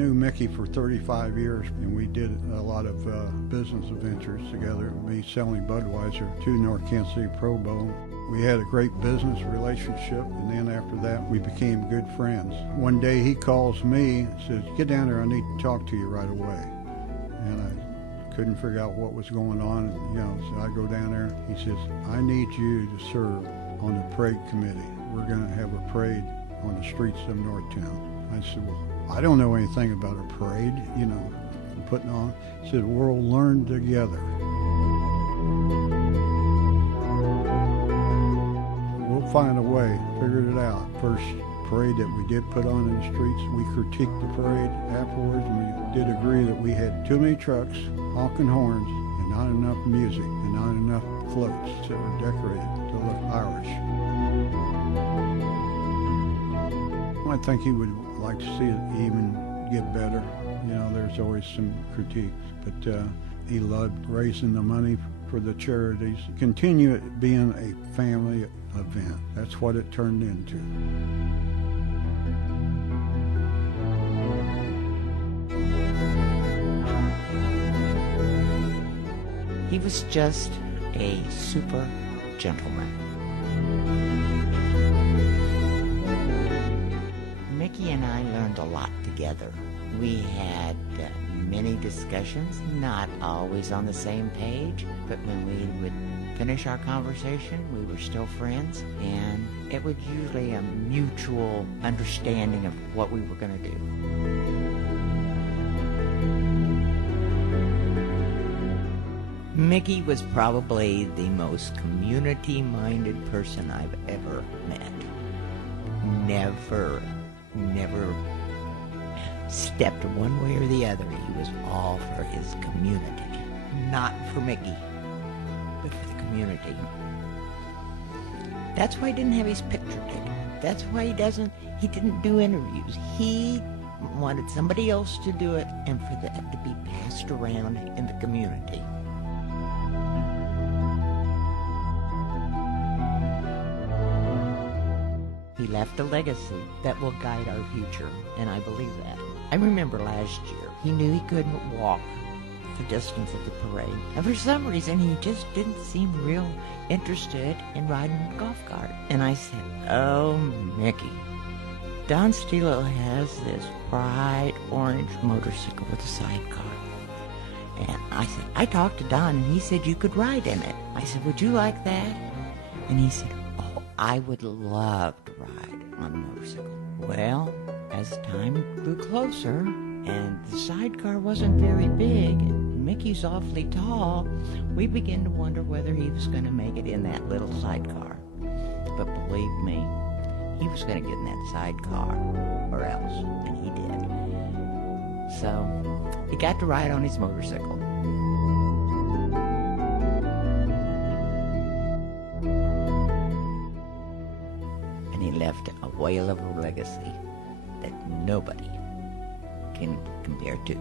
knew Mickey for 35 years, and we did a lot of business ventures together. Me selling Budweiser to North Kansas City Pro Bowl. We had a great business relationship, and then after that, we became good friends. One day he calls me and says, "Get down there, I need to talk to you right away." And I couldn't figure out what was going on. So I go down there. He says, "I need you to serve on the parade committee. We're going to have a parade on the streets of Northtown." I said, "Well, I don't know anything about a parade, putting on." He said, "We'll learn together. We'll find a way." Figured it out. First parade that we did put on in the streets, we critiqued the parade afterwards, and we did agree that we had too many trucks, honking horns, and not enough music, and not enough floats that were decorated to look Irish. I think he would like to see it even get better. There's always some critiques, but he loved raising the money for the charities. Continue it being a family event. That's what it turned into. He was just a super gentleman. Mickey and I learned a lot together. We had many discussions, not always on the same page, but when we would finish our conversation, we were still friends, and it was usually a mutual understanding of what we were going to do. Mickey was probably the most community-minded person I've ever met. Never stepped one way or the other. He was all for his community. Not for Mickey, but for the community. That's why he didn't have his picture taken. That's why he didn't do interviews. He wanted somebody else to do it and for that to be passed around in the community. He left a legacy that will guide our future, and I believe that. I remember last year, he knew he couldn't walk the distance of the parade, and for some reason he just didn't seem real interested in riding a golf cart. And I said, "Oh, Mickey, Don Stilo has this bright orange motorcycle with a sidecar." And I said, "I talked to Don, and he said you could ride in it." I said, "Would you like that?" And he said, "Oh, I would love to ride on a motorcycle." Well, as time grew closer, and the sidecar wasn't very big, and Mickey's awfully tall, we began to wonder whether he was going to make it in that little sidecar. But believe me, he was going to get in that sidecar, or else, and he did. So, he got to ride on his motorcycle. And he left a whale of a legacy that nobody can compare to.